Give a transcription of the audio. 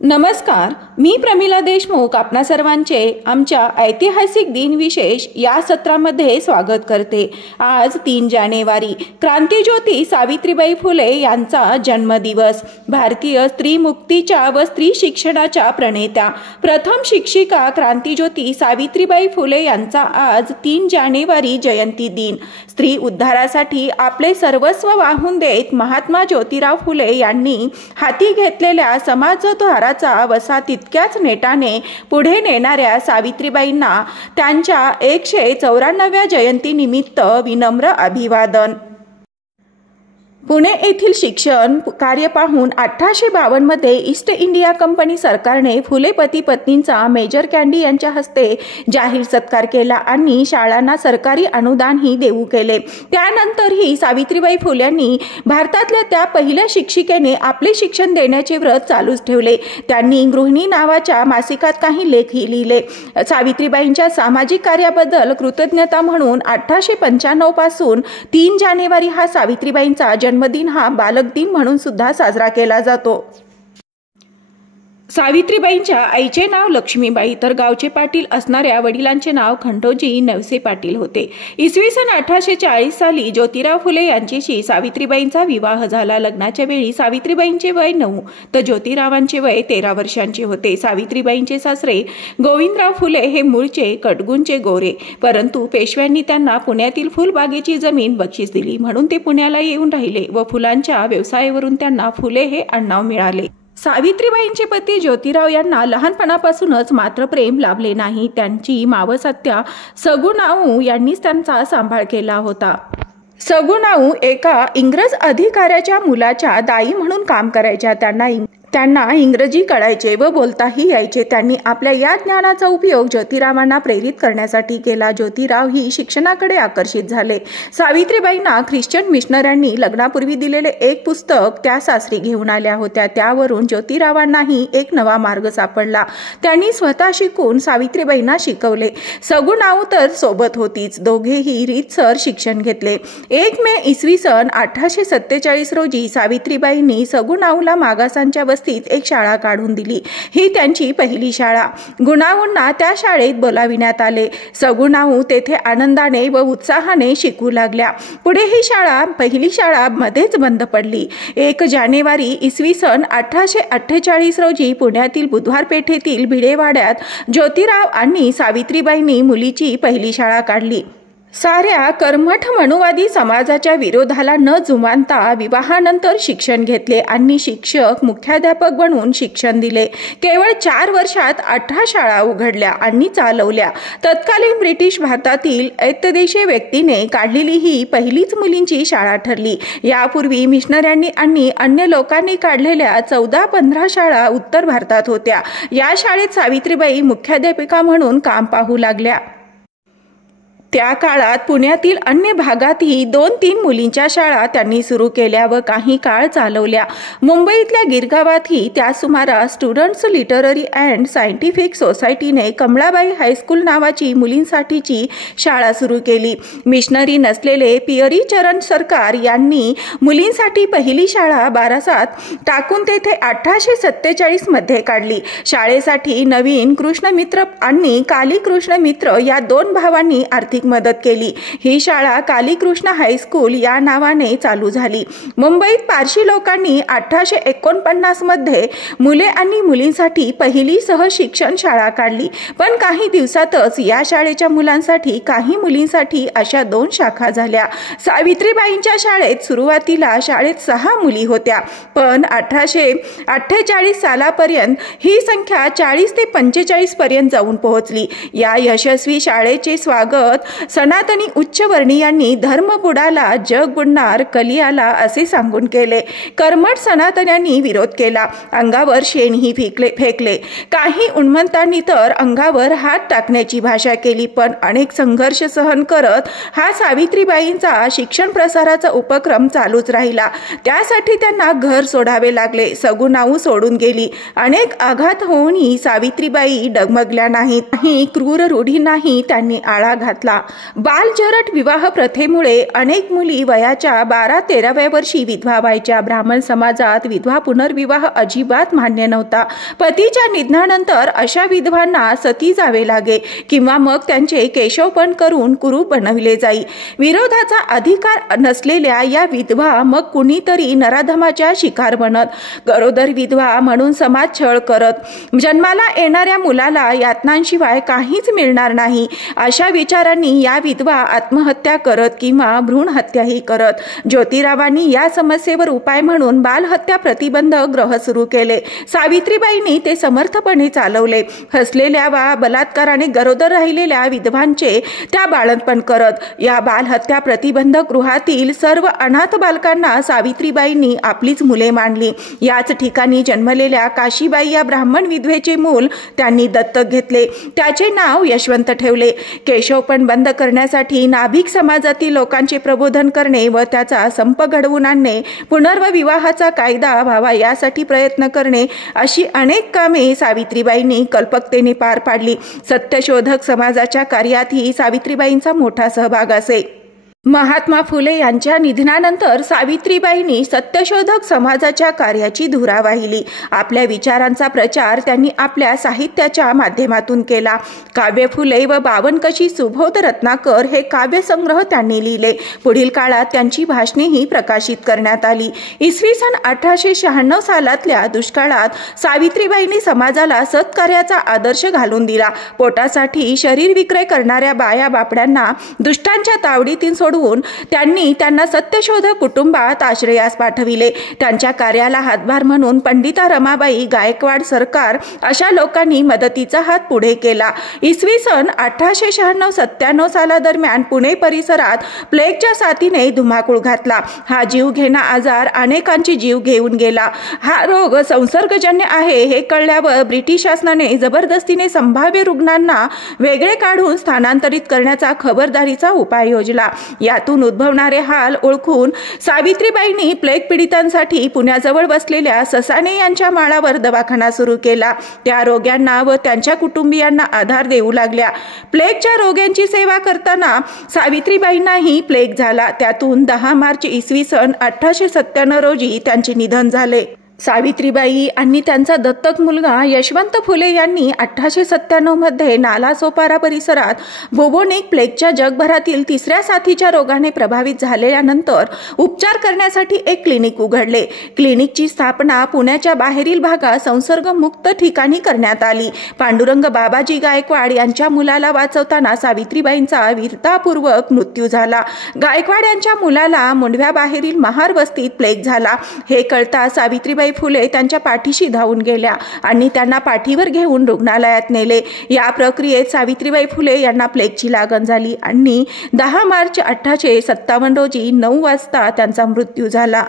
नमस्कार, मी प्रमिला देशमुख आपणा सर्वांचे आमच्या ऐतिहासिक दिनविशेष या सत्रामध्ये स्वागत करते। आज 3 जानेवारी क्रांतिज्योती सावित्रीबाई फुले यांचा जन्मदिवस। भारतीय स्त्री मुक्तीच्या व स्त्री शिक्षणाच्या प्रणेत्या प्रथम शिक्षिका क्रांतिज्योती सावित्रीबाई फुले यांचा आज 3 जानेवारी जयंती दिन। स्त्री उद्धारासाठी आपले सर्वस्व वाहून देत महात्मा ज्योतिराव फुले यांनी हाती घेतलेल्या समाजोद्धाराचा वसा तितक्याच नेटाने पुढे नेणाऱ्या सावित्रीबाईंना त्यांच्या 194व्या जयंतीनिमित्त विनम्र अभिवादन। पुणे येथील शिक्षण कार्य पाहून 1852 मध्ये ईस्ट इंडिया कंपनी सरकारने फुले पती पत्नींचा मेजर कँडी यांच्या हस्ते जाहीर सत्कार केला आणि शाळांना सरकारी अनुदानही देऊ केले। त्यानंतरही सावित्रीबाई फुल्यांनी भारतातल्या त्या पहिल्या शिक्षिकेने आपले शिक्षण देण्याचे व्रत चालूच ठेवले। त्यांनी गृहिणी नावाच्या मासिकात काही लेखही लिहिले। सावित्रीबाईंच्या सामाजिक कार्याबद्दल कृतज्ञता म्हणून 1895 पासून 3 जानेवारी हा सावित्रीबाईंचा जन्मदिन हा बालक दिन म्हणून सुद्धा साजरा केला जातो। सावित्रीबाईंच्या आईचे नाव लक्ष्मीबाई तर गावचे पाटील असणाऱ्या वडिलांचे नाव खंडोजी नवसे पाटील होते। इसवी सन 1840 साली ज्योतिराव फुले यांच्याशी सावित्रीबाईंचा विवाह झाला। लग्नाच्या वेळी सावित्रीबाईंचे वय 9 तर ज्योतिरावांचे वय 13 वर्षांचे होते। सावित्रीबाईंचे सासरे गोविंदराव फुले हे मूळचे कटगुंचे गोरे, परंतु पेशव्यांनी त्यांना पुण्यातील फुलबागेची जमीन बक्षीस दिली म्हणून ते पुण्याला येऊन राहिले व फुलांच्या व्यवसायावरून त्यांना फुले हे आडनाव मिळाले। सावित्रीबाईंचे पती ज्योतिराव यांना लहानपणापासूनच मात्र प्रेम लाभले नाही। त्यांची मावसात्या सगुणाऊ यांनीच त्यांचा सांभाळ केला होता। सगुणाऊ एका इंग्रज अधिकाऱ्याच्या मुलाच्या दाई म्हणून काम करायच्या। त्यांना इंग्रजी कळायचे व बोलताही यायचे। त्यांनी आपल्या या ज्ञानाचा उपयोग ज्योतिरावांना प्रेरित करण्यासाठी केला। ज्योतिराव ही शिक्षणाकडे आकर्षित झाले। सावित्रीबाईंना ख्रिश्चन मिशनऱ्यांनी लग्नापूर्वी दिलेले एक पुस्तक त्या सासरी घेऊन आल्या होत्या। त्यावरून ज्योतिरावांनाही एक नवा मार्ग सापडला। त्यांनी स्वतः शिकून सावित्रीबाईंना शिकवले। सगुणाऊ तर सोबत होतीच। दोघेही रीतसर शिक्षण घेतले। 1 मे इसवी सन 1847 रोजी सावित्रीबाईंनी सगुणाऊला मागासांच्या एक शाळा काढून दिली। ही त्यांची पहिली शाळा। गुणाऊंना त्या शाळेत बोलाविण्यात आले। सगुणाऊ तेथे आनंदाने व उत्साहाने शिकू लागल्या। पुढे ही पहिली शाळा मध्येच बंद पडली। 1 जानेवारी इसवी सन 1848 रोजी पुण्यातील बुधवार पेठेतील भिडेवाड्यात ज्योतिराव आणि सावित्रीबाईंनी मुलीची पहिली शाळा काढली। साऱ्या कर्मठ मनुवादी समाजाच्या विरोधाला न जुमानता विवाहानंतर शिक्षण घेतले आणि शिक्षक मुख्याध्यापक बनून शिक्षण दिले। केवळ 4 वर्षात 18 शाळा उघडल्या आणि चालवल्या। तत्कालीन ब्रिटिश भारतातील ऐतदेशीय व्यक्तीने काढलेली ही पहिलीच मुलींची शाळा ठरली। यापूर्वी मिशनऱ्यांनी आणि अन्य लोकांनी काढलेल्या 14-15 शाळा उत्तर भारतात होत्या। या शाळेत सावित्रीबाई मुख्याध्यापिका म्हणून काम पाहू लागल्या। त्या काळात पुण्यातील अन्य भागातही 2-3 मुलींच्या शाळा त्यांनी सुरू केल्या व काही काळ चालवल्या। मुंबईतल्या गिरगावातही त्या सुमारास स्टुडंट्स लिटररी अँड सायंटिफिक सोसायटीने कमळाबाई हायस्कूल नावाची मुलींसाठीची शाळा सुरू केली। मिशनरी नसलेले पियरी चरण सरकार यांनी मुलींसाठी पहिली शाळा बारासात टाकून तेथे 1847 मध्ये काढली। शाळेसाठी नवीन कृष्णमित्र आणि कालीकृष्ण मित्र या 2 भावांनी आर्थिक मदत केली। ही शाळा कालीकृष्ण हायस्कूल या नावाने चालू झाली। मुंबईत पारशी लोकांनी 1849 मध्ये मुले आणि मुलींसाठी पहिली सहशिक्षण शाळा काढली, पण काही दिवसातच या शाळेच्या मुलांसाठी काही मुलींसाठी अशा 2 शाखा झाल्या। सावित्रीबाईंच्या शाळेत सुरुवातीला शाळेत 6 मुली होत्या, पण 1848 सालापर्यंत ही संख्या 40 ते 45 पर्यंत जाऊन पोहोचली। या यशस्वी शाळेचे स्वागत सनातनी उच्चवर्णीयांनी धर्म बुडाला जग बुडणार कलियाला असे सांगून केले। कर्मठ सनातन्यांनी विरोध केला। अंगावर शेणही फेकले। काही उन्मत्तांनी तर अंगावर हात टाकण्याची भाषा केली, पण अनेक संघर्ष सहन करत हा सावित्रीबाईंचा शिक्षण प्रसाराचा उपक्रम चालूच राहिला। त्यासाठी त्यांना घर सोडावे लागले। सगुणाऊ सोडून गेली। अनेक आघात होऊनही सावित्रीबाई डगमगल्या नाहीत। क्रूर रूढींनाही त्यांनी आळा घातला। होता। बालजरट विवाह प्रथेमुळे अनेक मुली वयाच्या 12-13व्या वर्षी विधवा व्हायच्या। ब्राह्मण समाजात विधवा पुनर्विवाह अजिबात मान्य नव्हता। पतीच्या निधनानंतर अशा विधवांना सती जावे लागे किंवा मग त्यांचे केशवपण करून कुरूप बनविले जाई। विरोधाचा अधिकार नसलेल्या या विधवा मग कुणीतरी नराधमाच्या शिकार बनत, गरोदर विधवा म्हणून समाज छळ करत, जन्माला येणाऱ्या मुलाला यातनांशिवाय काहीच मिळणार नाही अशा विचारांनी या विधवा आत्महत्या करत किंवा भ्रूण हत्याही करत। ज्योतिरावांनी या समस्येवर उपाय म्हणून बालहत्या प्रतिबंधक ग्रह सुरू केले। सावित्रीबाईंनी ते समर्थपणे चालवले। हसलेल्या वा बलात्काराने गरोदर राहिलेल्या विधवांचे त्या बाळंतपण करत। या बालहत्या प्रतिबंधक गृहातील सर्व अनाथ बालकांना सावित्रीबाईंनी आपलीच मुले मानली। याच ठिकाणी जन्मलेल्या काशीबाई या ब्राह्मण विधवेचे मूल त्यांनी दत्तक घेतले। त्याचे नाव यशवंत ठेवले। केशवपण बंद करण्यासाठी नाभिक समाजातील लोकांचे प्रबोधन करणे व त्याचा संप घडवून आणणे, पुनर्विवाहाचा कायदा व्हावा यासाठी प्रयत्न करणे अशी अनेक कामे सावित्रीबाईंनी कल्पकतेने पार पाडली। सत्यशोधक समाजाच्या कार्यातही सावित्रीबाईंचा मोठा सहभाग असे। महात्मा फुले यांच्या निधनानंतर सावित्रीबाईंनी सत्यशोधक समाजाच्या कार्याची धुरा वाहिली। आपल्या विचारांचा प्रचार त्यांनी आपल्या साहित्याच्या माध्यमातून केला। काव्य फुले व बावनकशी सुबोध रत्नाकर हे काव्यसंग्रह त्यांनी लिहिले। पुढील काळात त्यांची भाषणेही प्रकाशित करण्यात आली। इसवी सन 1896 सालातल्या दुष्काळात सावित्रीबाईंनी समाजाला सत्कार्याचा आदर्श घालून दिला। पोटासाठी शरीर विक्रय करणाऱ्या बाया बापड्यांना दुष्टांच्या तावडीतून त्यांनी त्यांना सत्यशोधक कुटुंबात आश्रयास पाठविले। त्यांच्या कार्याला हातभार म्हणून पंडिता रमाबाई, गायकवाड सरकार अशा लोकांनी मदतीचा हात पुढे केला। इसवी सन 1896-97 सालादरम्यान पुणे परिसरात प्लेगच्या साथीने धुमाकूळ घातला। हा जीवघेणा आजार अनेकांचे जीव घेऊन गेला। हा रोग संसर्गजन्य आहे हे कळल्यावर ब्रिटिश शासनाने जबरदस्तीने संभाव्य रुग्णांना वेगळे काढून स्थानांतरित करण्याचा खबरदारीचा उपाय योजला। यातून उद्भवणारे हाल ओळखून सावित्रीबाईंनी प्लेग पीडितांसाठी पुण्याजवळ बसलेल्या ससाणे यांच्या माळावर दवाखाना सुरू केला। त्या रोग्यांना व त्यांच्या कुटुंबियांना आधार देऊ लागल्या। प्लेगच्या रोग्यांची सेवा करताना सावित्रीबाईंनाही प्लेग झाला। त्यातून 10 मार्च इसवी सन 1897 रोजी त्यांचे निधन झाले। सावित्रीबाई आणि त्यांचा दत्तक मुलगा यशवंत फुले यांनी 1897 मध्ये नालासोपारा परिसरात बुबोनिक प्लेगच्या जगभरातील 3ऱ्या साथीच्या रोगाने प्रभावित झाल्यानंतर उपचार करण्यासाठी एक क्लिनिक उघडले। क्लिनिकची स्थापना पुण्याच्या बाहेरील भागात संसर्गमुक्त ठिकाणी करण्यात आली। पांडुरंग बाबाजी गायकवाड यांच्या मुलाला वाचवताना सावित्रीबाईंचा वीरतापूर्वक मृत्यू झाला। गायकवाड यांच्या मुलाला मुंडव्याबाहेरील महार वस्तीत प्लेग झाला। हे कळता सावित्रीबाई फुले त्यांच्या पाठीशी धावून गेल्या आणि त्यांना पाठीवर घेऊन रुग्णालयात नेले। या प्रक्रियेत सावित्रीबाई फुले यांना प्लेगची लागण झाली आणि 10 मार्च 1857 रोजी 9 वाजता त्यांचा मृत्यू झाला।